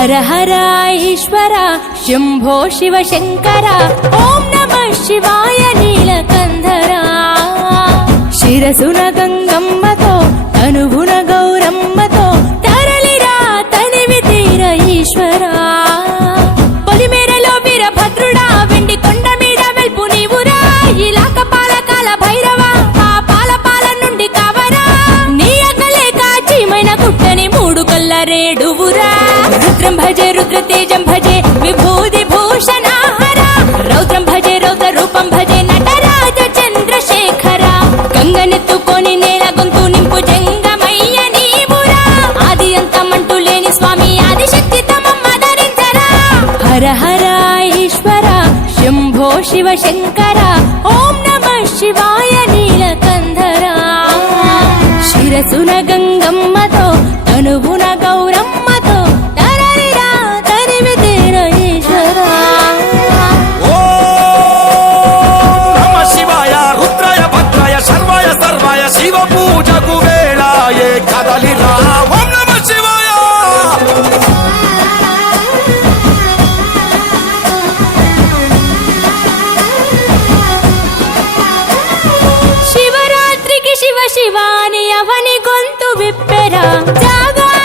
హర హర ఈశ్వర శంభో శివ శంకర ఓం నమః శివాయ నీలకంధర శిరసున గంగమ్మతో తనువున గౌరమ్మతో తరలిరా తనివి తీర ఈశ్వరా పొలిమేరలో వీరభద్రుడా వెండి కొండ మీద వెల్పు నీవురా ఇలాక పాలకాల భైరవ ఆ పాల నుండి కావరా నీ అగలే కాచిమైన గుట్టని మూడు కల్ల రేడువురా రుద్రం భజే రుద్ర తేజం భజే విభూది భూషణ హర రౌద్రం భజే రౌద్ర రూపం భజే నటరాజ చంద్రశేఖర గంగనెత్తుకొని నేల గొంతు నింపు జంగమయ్య నీవురా ఆది అంతమంటూ లేని స్వామి ఆదిశక్తి తమమ్మ ధరించరా హర హర ఈశ్వర శంభో శివ శంకర